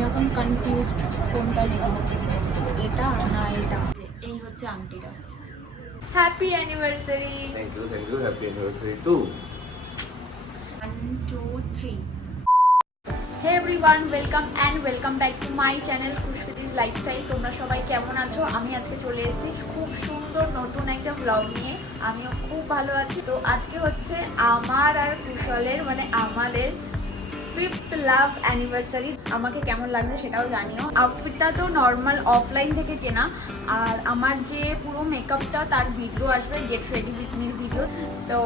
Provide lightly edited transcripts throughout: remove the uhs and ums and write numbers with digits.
আমি এখন কনফিউজড কোনটা নেব, এটা না এটা। এই হচ্ছে আংটিটা। Happy anniversary. Thank you happy anniversary to. 1 2 3। Hey everyone, welcome back to my channel খুশফিটিস লাইফস্টাইল। তোমরা সবাই কেমন আছো? আমি আজকে চলে এসেছি খুব সুন্দর নতুন একটা ব্লগ নিয়ে। আমিও খুব ভালো আছি। তো আজকে হচ্ছে আমার আর কুশলের মানে আমাদের 5th লাভ অ্যানিভার্সারি। আমাকে কেমন লাগছে সেটাও জানিও। আউটফিটটা তো নর্মাল অফলাইন থেকে কেনা, আর আমার যে পুরো মেকআপটা তার ভিডিও আসবে, get ready with me video. তো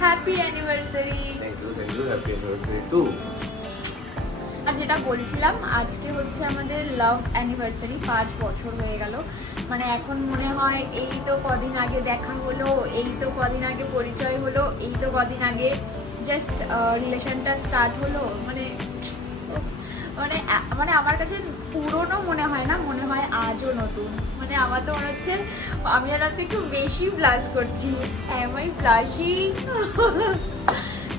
happy anniversary. Thank you happy anniversary to. আর যেটা বলছিলাম, আজকে হচ্ছে আমাদের লাভ অ্যানিভার্সারি, 5 বছর হয়ে গেল। মানে এখন মনে হয় এই তো কদিন আগে দেখা হলো, এই তো কদিন আগে পরিচয় হলো, এই তো কদিন আগে জাস্ট রিলেশনটা স্টার্ট হলো। মানে মানে মানে আমার কাছে পুরনো মনে হয় না, মনে হয় আজও নতুন। মানে আমার তো মনে হচ্ছে আমি আর আজকে একটু বেশি ব্লাশ করছি। আমি ব্লাশি।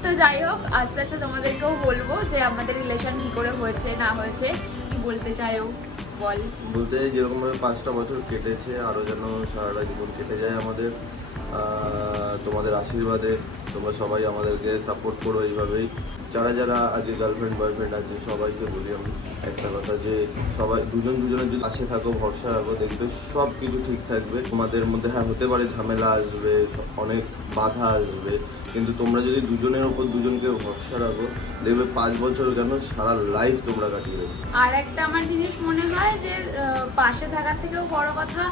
তো যাই হোক, আস্তে আস্তে তোমাদেরকেও বলবো যে আমাদের রিলেশন কী করে হয়েছে না হয়েছে। কি বলতে চাইও বল। বলতে যেরকমভাবে 5টা বছর কেটেছে, আরও যেন সারাটা জীবন কেটে যায় আমাদের। তোমাদের আশীর্বাদে তোমরা সবাই আমাদেরকে সাপোর্ট করো এইভাবেই। যারা যারা আগে গার্লফ্রেন্ড বয়ফ্রেন্ড আছে সবাইকে বলি আমি একটা কথা, যে সবাই দুজনের যদি পাশে থাকো, ভরসা রাখো, দেখবে সব কিছু ঠিক থাকবে। তোমাদের মধ্যে হ্যাঁ হতে পারে ঝামেলা আসবে, অনেক বাধা আসবে, কিন্তু তোমরা যদি দুজনের ওপর দুজনকে ভরসা রাখো, দেখবে 5 বছর কেন সারা লাইফ তোমরা কাটিয়ে দেবে। আর একটা আমার জিনিস মনে হয় যে পাশে থাকার থেকেও বড় কথা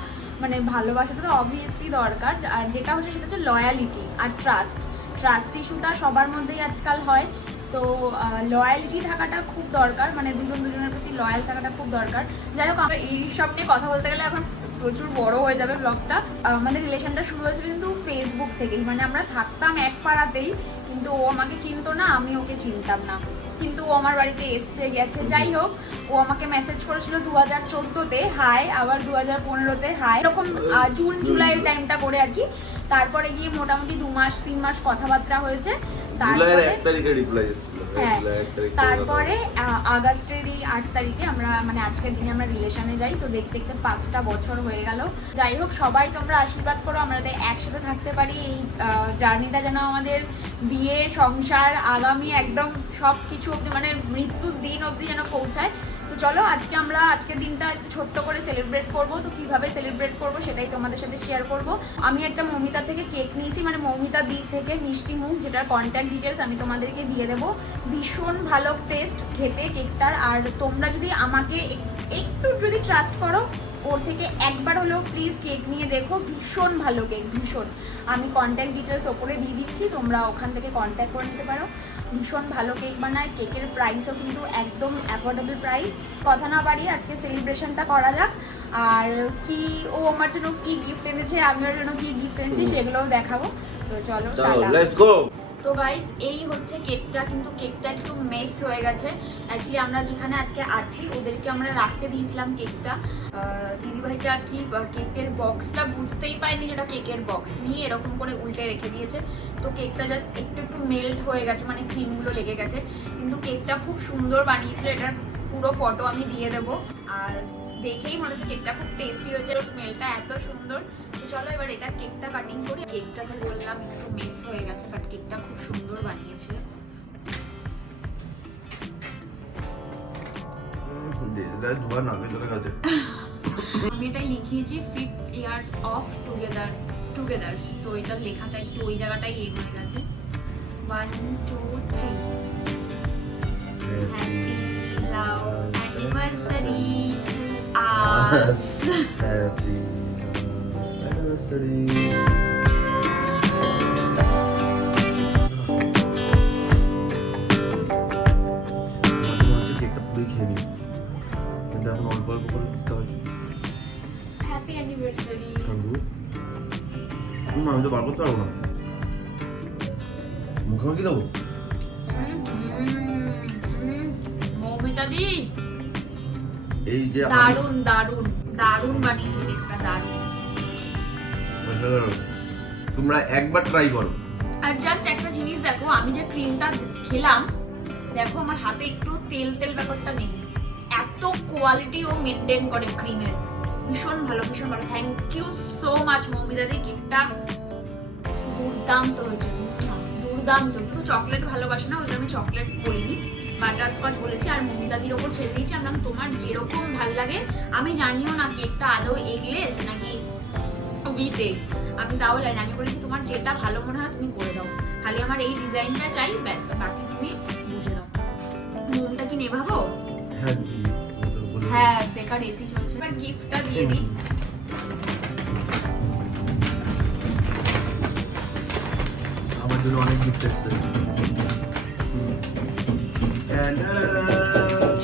মানে ভালোবাসাটা তো অবভিয়াসলি দরকার, আর যেটা হচ্ছে সেটা হচ্ছে লয়ালিটি আর ট্রাস্ট ইস্যুটা সবার মধ্যেই আজকাল হয়। তো লয়ালিটি থাকাটা খুব দরকার, মানে দুজনের প্রতি লয়াল থাকাটা খুব দরকার। যাই হোক, আমরা এই সব নিয়ে কথা বলতে গেলে এখন প্রচুর বড় হয়ে যাবে ব্লগটা। আমাদের রিলেশনটা শুরু হয়েছিল কিন্তু ফেসবুক থেকেই। মানে আমরা থাকতাম এক পাড়াতেই, কিন্তু ও আমাকে চিনতো না, আমি ওকে চিনতাম না, কিন্তু ও আমার বাড়িতে এসছে গেছে। যাই হোক, ও আমাকে মেসেজ করেছিল 2014-তে হাই, আবার 2015-তে হাই, এরকম জুন জুলাই টাইমটা করে আর কি। তারপরে গিয়ে মোটামুটি 2-3 মাস কথাবার্তা হয়েছে। জুলাইয়ের 1 তারিখে রিপ্লাই এসেছিল। হ্যাঁ, তারপরে আগস্টেরই 8 তারিখে আমরা মানে আজকের দিনে আমরা রিলেশনে যাই। তো দেখতে দেখতে 5টা বছর হয়ে গেল। যাই হোক, সবাই তোমরা আশীর্বাদ করো আমাদের একসাথে থাকতে পারি। এই জার্নিটা যেন আমাদের বিয়ে, সংসার, আগামী একদম সব কিছু অবধি, মানে মৃত্যুর দিন অবধি যেন পৌঁছায়। তো চলো আমরা আজকের দিনটা একটু ছোট্ট করে সেলিব্রেট করব। তো কিভাবে সেলিব্রেট করব সেটাই তোমাদের সাথে শেয়ার করব। আমি একটা মৌমিতা থেকে কেক নিয়েছি, মানে মৌমিতা দি থেকে মিষ্টি মুখ, যেটার কন্ট্যাক্ট ডিটেলস আমি তোমাদেরকে দিয়ে দেবো। ভীষণ ভালো টেস্ট খেতে কেকটার। আর তোমরা যদি আমাকে একটু যদি ট্রাস্ট করো, ওর থেকে একবার হলেও প্লিজ কেক নিয়ে দেখো। ভীষণ ভালো কেক, ভীষণ। আমি কন্ট্যাক্ট ডিটেলস ওপরে দিয়ে দিচ্ছি, তোমরা ওখান থেকে কন্ট্যাক্ট করে নিতে পারো। ভীষণ ভালো কেক বানায়। কেকের প্রাইসও কিন্তু একদম অ্যাফোর্ডেবল প্রাইস। কথা না বাড়িয়ে আজকে সেলিব্রেশনটা করা যাক। আর কি ও আমার জন্য কি গিফট এনেছে, আমি ওর জন্য কি গিফট এনেছি সেগুলোও দেখাবো। তো চলো লেটস গো। তো গাইজ, এই হচ্ছে কেকটা। কিন্তু কেকটা একটু মেস হয়ে গেছে। অ্যাকচুয়ালি আমরা যেখানে আজকে আছি ওদেরকে আমরা রাখতে দিয়েছিলাম কেকটা। দিদিভাইটা আর কি কেকের বক্সটা বুঝতেই পারেনি যেটা কেকের বক্স, নিয়ে এরকম করে উল্টে রেখে দিয়েছে। তো কেকটা জাস্ট একটু মেল্ট হয়ে গেছে, মানে ক্রিমগুলো লেগে গেছে। কিন্তু কেকটা খুব সুন্দর বানিয়েছিল, এটার পুরো ফটো আমি দিয়ে দেবো। আর দেখেই মনে হচ্ছে কেকটা খুব টেস্টি হয়েছে, স্মেলটা এত সুন্দর। তো চলো এবার এটা কেকটা কাটিং করি। কেকটা তো বললাম একটু মিস হয়ে গেছে, বাট কেকটা খুব সুন্দর বানিয়েছিল। আমি এটাই লিখিয়েছি 5 years of together। তো এটার লেখাটা একটু ওই জায়গাটাই এই হয়ে গেছে। 1 2 3 হ্যাপি লাভ অ্যানিভার্সারি us. Happy anniversary. কেকটা পুরোই খেয়ে নিই, কিন্তু এখন অল্প অল্প করে দিতে হয়। Happy anniversary. আমি তো বার করতে পারবো না, মুখে কি দেবো? মৌমিতা দি, এই যে দারুন দারুন দারুন বানিয়েছে কেকটা, দারুন। তোমরা একবার ট্রাই করো। আর জাস্ট একটা জিনিস দেখো, আমি যে ক্রিমটা খেলাম, দেখো আমার হাতে একটু তেল তেল ব্যাপারটা নেই। কোয়ালিটিও মেনটেন করে ক্রিমের, ভীষণ ভালো ভীষণ ভালো। থ্যাংক ইউ সো মাচ মৌমিতাদি, কেকটা দুর্দান্ত হয়েছে, দুর্দান্ত। তো চকলেট ভালোবাসে না, ওই জন্য আমি চকলেট বলিনি, বাটারস্কচ বলেছি। আর মৌমিতাদির ওপর ছেড়ে দিয়েছি, আমরা তোমার যেরকম ভালো লাগে। আমি জানিও না কেকটা আদৌ এগলেস নাকি উইথ এগ, আমি তাও জানি না। আমি বলেছি তোমার যেটা ভালো মনে হয় তুমি করে দাও, খালি আমার এই ডিজাইনটা চাই, ব্যাস বাকি তুমি বুঝে দাও। মোমটা কি নেভাবো? হ্যাঁ বেকার এসি চলছে। এবার গিফটটা দিয়ে দিই। আমার জন্য অনেক গিফট এসেছে।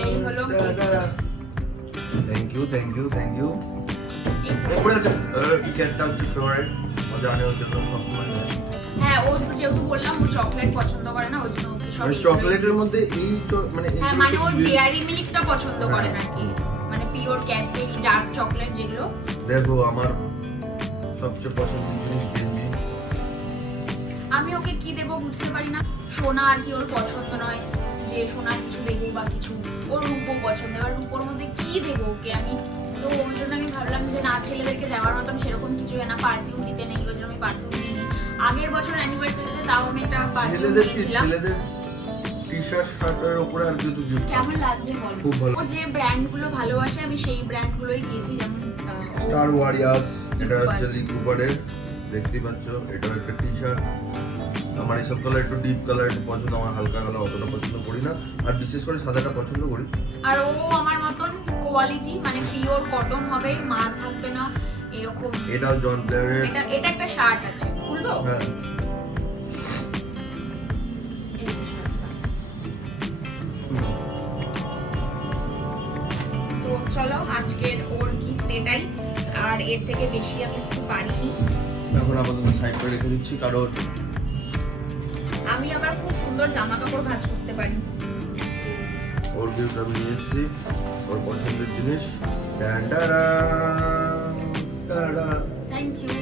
এই হলো thank you thank you thank you. এরপরে আছে কেকটা হচ্ছে ফেভারিট, মজা আনে ওই জন্য সবসময় নেয়। হ্যাঁ ও যেহেতু বললাম ও চকলেট পছন্দ করে না, ওই জন্য ওকে সব চকলেটের মধ্যে এই মানে হ্যাঁ মানে ও ডেয়ারি মিল্কটা পছন্দ করে না কি, মানে পিওর ক্যাডবেরি ডার্ক চকলেট যেগুলো। দেখো আমার সবচেয়ে পছন্দের জিনিস গেঞ্জি। আমি ওকে কি দেবো বুঝতে পারি না, সোনা আর কি ওর পছন্দ নয়, যে সোনার কিছু দেবো বা কিছু, ওর রূপো পছন্দ। এবার রূপোর মধ্যে কি দেবো ওকে আমি, তো ওর জন্য আমি ভাবলাম যে না ছেলেদেরকে দেওয়ার মতন সেরকম কিছু না, পারফিউম দিতে নেই, ওই জন্য আমি পারফিউম দিইনি। আগের বছর অ্যানিভার্সারিতে তাও আমি একটা পারফিউম দিয়েছিলাম। ছেলেদের টি-শার্ট শার্টের উপরে আর কিছু গিফট কেমন লাগছে বল? খুব ভালো। ও যে ব্র্যান্ডগুলো ভালোবাসে আমি সেই ব্র্যান্ডগুলোই দিয়েছি, যেমন স্টার ওয়ারিয়ার্স, এটা হচ্ছে লি কুপারের, দেখতেই পাচ্ছ। এটাও একটা টি-শার্ট। আমার এইসব কালার একটু ডিপ কালার একটু পছন্দ, আমার হালকা কালার অতটা পছন্দ করি না, আর বিশেষ করে সাদাটা পছন্দ করি। আর ও আমার মতন কোয়ালিটি, মানে পিওর কটন হবে, মার থাকবে না এরকম। এটাও জন প্লেয়ারের। এটা একটা শার্ট আছে, খুলবো? হ্যাঁ এই যে শার্টটা। তো চলো আজকের ওর গিফট এটাই, আর এর থেকে বেশি আমি কিছু পারিনি। এখন আপাতত সাইড করে রেখে দিচ্ছি, কারণ আমি আবার খুব সুন্দর জামা কাপড় ভাঁজ করতে পারি। ওর গিফট আমি নিয়ে এসেছি, ওর পছন্দের জিনিস। Thank you.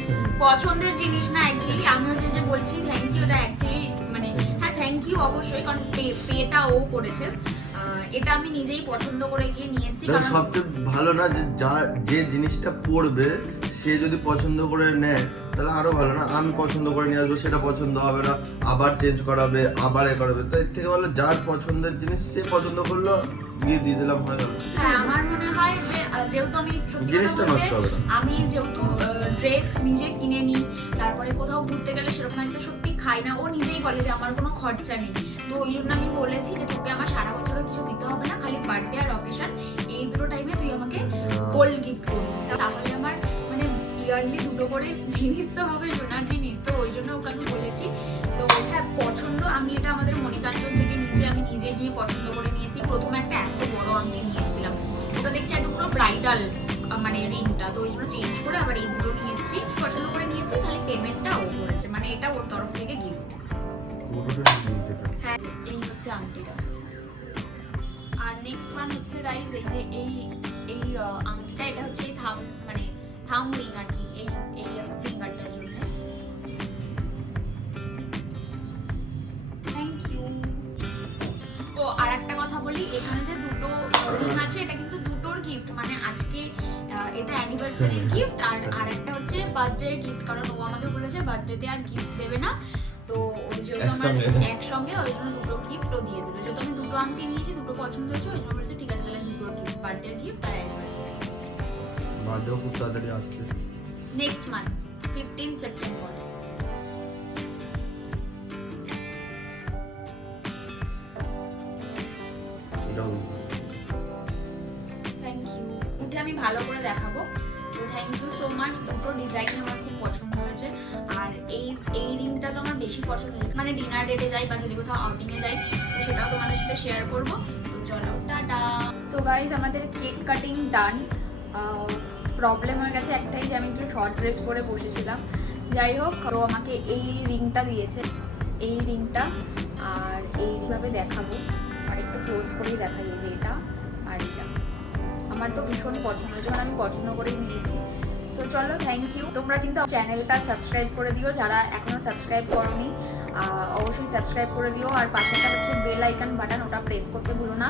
পছন্দের জিনিস না অ্যাকচুয়ালি, আমি ওটা যে বলছি থ্যাংক ইউ, এটা অ্যাকচুয়ালি মানে হ্যাঁ থ্যাংক ইউ অবশ্যই, কারণ পেটা ও করেছে। এটা আমি নিজেই পছন্দ করে গিয়ে নিয়ে এসেছি। কারণ সবচেয়ে ভালো না যে যে জিনিসটা পড়বে সে যদি পছন্দ করে নেয় তাহলে আরো ভালো না। আমি পছন্দ করে নিয়ে আসবো, সেটা পছন্দ হবে না, আবার চেঞ্জ করাবে, আবার এ করাবে। তো এর থেকে ভালো যার পছন্দের জিনিস সে পছন্দ করলো, গিয়ে দিয়ে দিলাম, হয়ে গেল। হ্যাঁ আমার মনে হয় যে যেহেতু আমি জিনিসটা নষ্ট হবে না, আমি যেহেতু ড্রেস নিজে কিনে নিই, তারপরে কোথাও ঘুরতে গেলে সেরকম একটা সত্যি খাই না, ও নিজেই বলে যে আমার কোনো খরচা নেই। তো ওই জন্য আমি বলেছি যে তোকে আমার সারা বছরও কিছু দিতে হবে না, খালি বার্থডে আর অকেশন এই দুটো টাইমে তুই আমাকে গোল্ড গিফট করবি, তাহলে আমার মানে ইয়ারলি দুটো করে জিনিস তো হবে, সোনার জিনিস। তো ওই জন্য ওকে আমি বলেছি। তো হ্যাঁ পছন্দ, আমি এটা আমাদের মণিকাঞ্চন থেকে নিচে আমি নিজে গিয়ে পছন্দ করে নিয়েছি। প্রথমে একটা এত বড় আংটি নিয়েছিলাম, ওটা দেখছি একদম পুরো ব্রাইডাল মানে রিংটা, তো ওই জন্য চেঞ্জ করে আবার এই দুটো নিয়ে এসেছি, পছন্দ করে নিয়েছি। খালি পেমেন্টটা ও করেছে, মানে এটা ওর তরফ থেকে গিফট। হ্যাঁ এই হচ্ছে আংটিটা। আর নেক্সট ওয়ান হচ্ছে গাইস এই যে এই আংটিটা, এটা হচ্ছে এই থাম রিং আর কি, এই ফিঙ্গারটার জন্য। Thank you. ও আর একটা কথা বলি, এখানে যে দুটো রিং আছে এটা কিন্তু দুটোর গিফট, মানে আজকে এটা অ্যানিভার্সারির গিফট আর একটা হচ্ছে বার্থডে গিফট, কারণ ও আমাকে বলেছে বার্থডেতে আর গিফট দেবে না। তো ওই যেহেতু আমার একসঙ্গে, ওই জন্য দুটো গিফটও দিয়ে দিল। যেহেতু আমি দুটো আংটি নিয়েছি, দুটো পছন্দ হয়েছে, ওই জন্য বলেছে ঠিক আছে তাহলে দুটো গিফট, বার্থডে গিফট আর অ্যানিভার্সারি। বার্থডেও খুব তাড়াতাড়ি আসছে, next month 15 September. Thank you. উঠে আমি ভালো করে দেখাবো। তো থ্যাংক ইউ সো মাচ। দুটো ডিজাইন আমার খুব পছন্দ হয়েছে, আর এই রিংটা তো আমার বেশি পছন্দ হয়েছে, মানে ডিনার ডেটে যাই বা যদি কোথাও আউটিংয়ে যাই তো সেটাও তোমাদের সাথে শেয়ার করব। তো চলো টাটা। তো গাইজ আমাদের কেক কাটিং ডান। প্রবলেম হয়ে গেছে একটাই, যে আমি একটু শর্ট ড্রেস পরে বসেছিলাম। যাই হোক, তো আমাকে এই রিংটা দিয়েছে, এই রিংটা, আর এইভাবে দেখাবো, আর একটু ক্লোজ করেই দেখাই, যে এটা আর এটা আমার তো ভীষণ পছন্দ হয়েছে, কারণ আমি পছন্দ করেই নিয়েছি। সো চলো, থ্যাংক ইউ। তোমরা কিন্তু চ্যানেলটা সাবস্ক্রাইব করে দিও যারা এখনো সাবস্ক্রাইব করোনি, অবশ্যই সাবস্ক্রাইব করে দিও। আর পাশেটা হচ্ছে বেল আইকন বাটন, ওটা প্রেস করতে ভুলো না।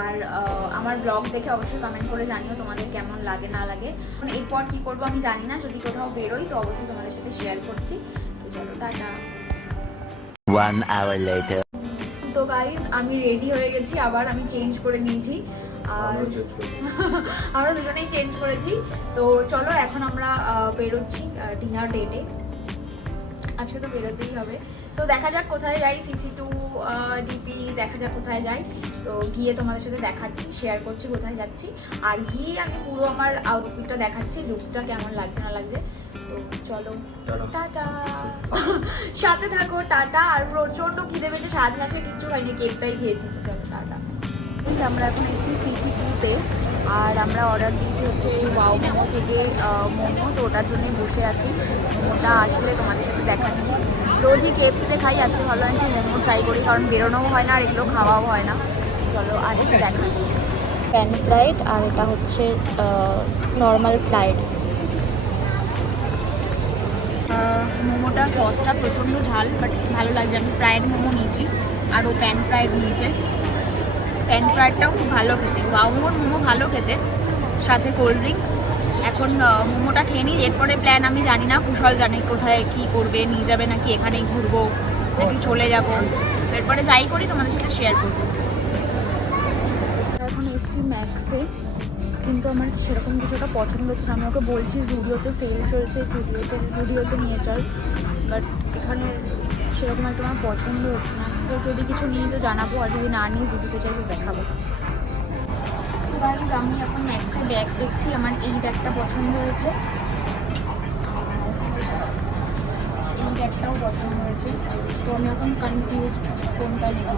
আর আমার ব্লগ দেখে অবশ্যই কমেন্ট করে জানিও তোমাদের কেমন লাগে না লাগে। এরপর কি করবো আমি জানি না, যদি কোথাও বেরোই তো অবশ্যই তোমাদের সাথে শেয়ার করছি। তো চলো, টাটা। 1 hour later. তো গাইস, আমি রেডি হয়ে গেছি, আবার আমি চেঞ্জ করে নিয়েছি। আর আমরা দুজনেই চেঞ্জ করেছি। তো চলো, এখন আমরা বেরোচ্ছি ডিনার ডেটে। আজকে তো বেরোতেই হবে। তো দেখা যাক কোথায় যাই, CC2 ডিপি দেখা যাক কোথায় যাই। তো গিয়ে তোমাদের সাথে দেখাচ্ছি, শেয়ার করছি কোথায় যাচ্ছি। আর গিয়ে আমি পুরো আমার আউটফিটটা দেখাচ্ছি, লুকটা কেমন লাগছে না লাগছে। তো চলো, টাটা। সাথে থাকো, টাটা। আর প্রচন্ড খিদে পেয়েছে, সারাদিন আজকে কিচ্ছু হয়নি, কেকটাই খেয়েছি। তো চলো, টাটা। আমরা এখন এসেছি CC2-তে, আর আমরা অর্ডার দিয়েছি হচ্ছে ওয়াও মোমো থেকে মোমো। তো ওটার জন্যই বসে আছি। মোমোটা আসলে তোমাদের সাথে দেখাচ্ছি। রোজই KFC-তে খাই, আজকে ভালো একটু মোমো ট্রাই করি, কারণ বেরোনোও হয় না আর এগুলো খাওয়াও হয় না। চলো, আরেকটা দেখাচ্ছি। প্যান ফ্রাইড, আর এটা হচ্ছে নর্মাল ফ্রাইড। মোমোটা সসটা প্রচণ্ড ঝাল, বাট ভালো লাগছে। আমি ফ্রাইড মোমো নিয়েছি, আর ও প্যান ফ্রাইড নিয়েছে। প্যান ফ্রাইডটাও খুব ভালো খেতে, ওয়াও মোমোর মোমো ভালো খেতে, সাথে কোল্ড ড্রিঙ্কস। এখন মোমোটা খেয়ে নিই, এরপরে প্ল্যান আমি জানি না, কুশল জানে কোথায় কি করবে, নিয়ে যাবে নাকি এখানেই ঘুরবো নাকি চলে যাব। এরপরে যাই করি তোমাদের সাথে শেয়ার করবো। এখন এসছি ম্যাক্সে, কিন্তু আমার সেরকম কিছু একটা পছন্দ হচ্ছে না। আমি ওকে বলছি জুডিওতে সেল চলছে, জুডিওতে নিয়ে চল, বাট এখানে সেরকম একটা আমার পছন্দ হচ্ছে না। তো যদি কিছু নিই তো জানাবো, আর যদি না নিই জুডিওতে চাই তো দেখাবো। গাইস, আমি এখন ম্যাক্সে ব্যাগ দেখছি, আমার এই ব্যাগটা পছন্দ হয়েছে, এই ব্যাগটাও পছন্দ হয়েছে। তো আমি এখন কনফিউজড কোনটা নেব,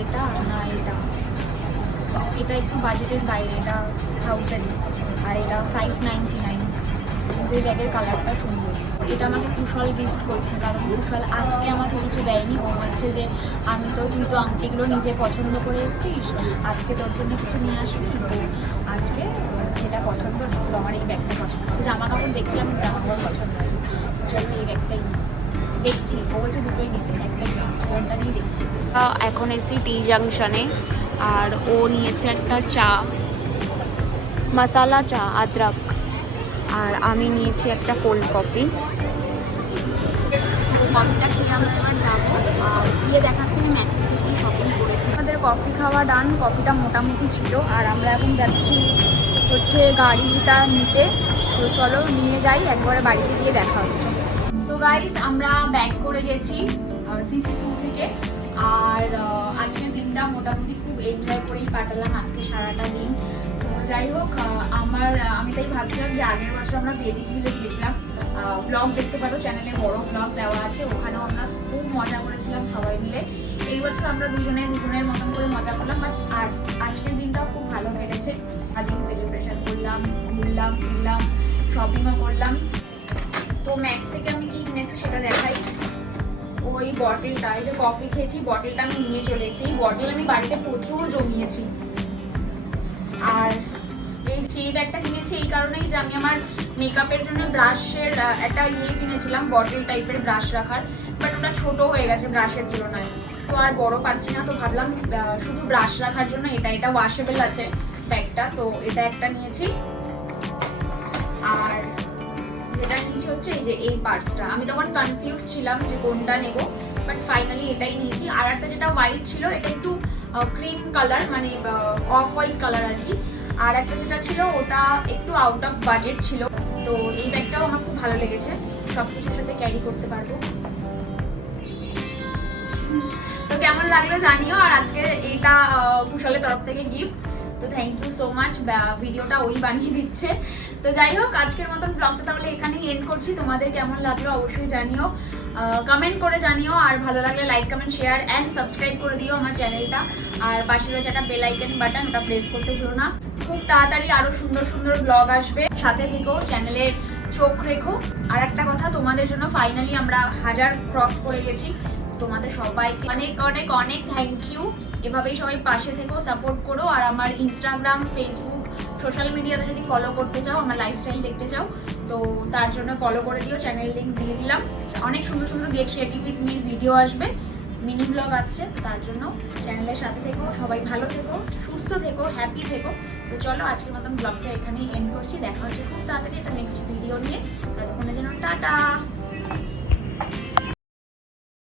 এটা না এটা। এটা একটু বাজেটের বাইরে, এটা 1000, আর এটা 599। কিন্তু এই ব্যাগের কালারটা সুন্দর। এটা আমাকে কুশল গিফট করছে, কারণ কুশল আজকে আমাকে কিছু দেয়নি। ও বলছে যে তুই তো আংটিগুলো নিজে পছন্দ করে এসেছিস, আজকে তোর জন্য কিছু নিয়ে আসবি, তো আজকে যেটা পছন্দ তো আমার এই ব্যাগটা পছন্দ। জামা কাপড় দেখছিলাম, জামা কাপড় পছন্দ হয়, চলো এই ব্যাগটাই দেখছি। ও বলছে দুটোই নিচ্ছি, একটাই কোনটা নিয়ে দেখছি। এখন এসছি টি জাংশনে, আর ও নিয়েছে একটা চা, মশালা চা আদরক, আর আমি নিয়েছি একটা কোল্ড কফি। কফিটা খেয়ে আমরা এবার যাবো, আর গিয়ে দেখাচ্ছি আমি ম্যাক্স থেকে শপিং করেছি। আমাদের কফি খাওয়া ডান, কফিটা মোটামুটি ছিল, আর আমরা এখন যাচ্ছি হচ্ছে গাড়িটা নিতে। তো চলো নিয়ে যাই, একবারে বাড়িতে গিয়ে দেখা হচ্ছে। তো গাইজ, আমরা ব্যাক করে গেছি CC2 থেকে, আর আজকের দিনটা মোটামুটি খুব এনজয় করেই কাটালাম, আজকে সারাটা দিন। তো যাই হোক, আমি তাই ভাবছিলাম যে আগের বছর আমরা বেদিক ভিলেজ গেছিলাম, ব্লগ দেখতে পারো চ্যানেলে, বড় ব্লগ দেওয়া আছে, ওখানেও আমরা খুব মজা করেছিলাম সবাই মিলে। এই বছর আমরা দুজনের মতন করে মজা করলাম, আর আজকের দিনটাও খুব ভালো কেটেছে। আজকে সেলিব্রেশন করলাম, ঘুরলাম ফিরলাম, শপিংও করলাম। তো ম্যাক্স থেকে আমি কি কিনেছি সেটা দেখাই। ওই বটলটা, এই যে কফি খেয়েছি, বটলটা আমি নিয়ে চলে এসেছি। এই বটল আমি বাড়িতে প্রচুর জমিয়েছি। আর এই ব্যাগটা কিনেছি এই কারণেই যে আমি আমার মেকআপের জন্য ব্রাশের একটা কিনেছিলাম, বটল টাইপের ব্রাশ রাখার, বাট ওটা ছোট হয়ে গেছে ব্রাশের তুলনায়, তো আর বড় পাচ্ছি না। তো ভাবলাম শুধু ব্রাশ রাখার জন্য এটা ওয়াশেবল আছে ব্যাগটা, তো এটা একটা নিয়েছি। আর যেটা নিয়েছি হচ্ছে এই পার্সটা। আমি তখন কনফিউজ ছিলাম যে কোনটা নেব, বাট ফাইনালি এটাই নিয়েছি। আর একটা যেটা হোয়াইট ছিল, এটা একটু ক্রিম কালার, মানে অফ হোয়াইট কালার আর কি। আর একটা যেটা ছিল ওটা একটু আউট অফ বাজেট ছিল। তো এই ব্যাগটাও আমার খুব ভালো লেগেছে, সব কিছুর সাথে ক্যারি করতে পারবো। তো কেমন লাগলো জানিও। আর আজকে এটা কুশলের তরফ থেকে গিফট, তো থ্যাংক ইউ সো মাচ। ভিডিওটা ওই বানিয়ে দিচ্ছে। তো যাই হোক, আজকের মতন ব্লগটা তাহলে এখানেই এন্ড করছি। তোমাদের কেমন লাগলো অবশ্যই জানিও, কমেন্ট করে জানিও। আর ভালো লাগলে like, comment, share and subscribe করে দিও আমার চ্যানেলটা। আর পাশে রয়েছে একটা বেল আইকন বাটন, ওটা প্রেস করতে ভুলো না। খুব তাড়াতাড়ি আরো সুন্দর সুন্দর ব্লগ আসবে, সাথে থেকো, চ্যানেলে চোখ রেখো। আর একটা কথা, তোমাদের জন্য ফাইনালি আমরা 1000 ক্রস করে গেছি। তোমাদের সবাইকে অনেক অনেক অনেক থ্যাংক ইউ। এভাবেই সবাই পাশে থেকো, সাপোর্ট করো। আর আমার ইনস্টাগ্রাম, ফেসবুক সোশ্যাল মিডিয়াতে যদি ফলো করতে চাও, আমার লাইফস্টাইল দেখতে চাও, তো তার জন্য ফলো করে দিও, চ্যানেল লিঙ্ক দিয়ে দিলাম। অনেক সুন্দর সুন্দর gate ready with me video আসবে, মিনি ব্লগ আসছে, তো তার জন্য চ্যানেলের সাথে থেকো। সবাই ভালো থেকো, সুস্থ থেকো, হ্যাপি থেকো। তো চলো আজকের মতন ব্লগটা এখানেই এন্ড করছি। দেখা হচ্ছে খুব তাড়াতাড়ি একটা নেক্সট ভিডিও নিয়ে। ততক্ষণের জন্য টাটা।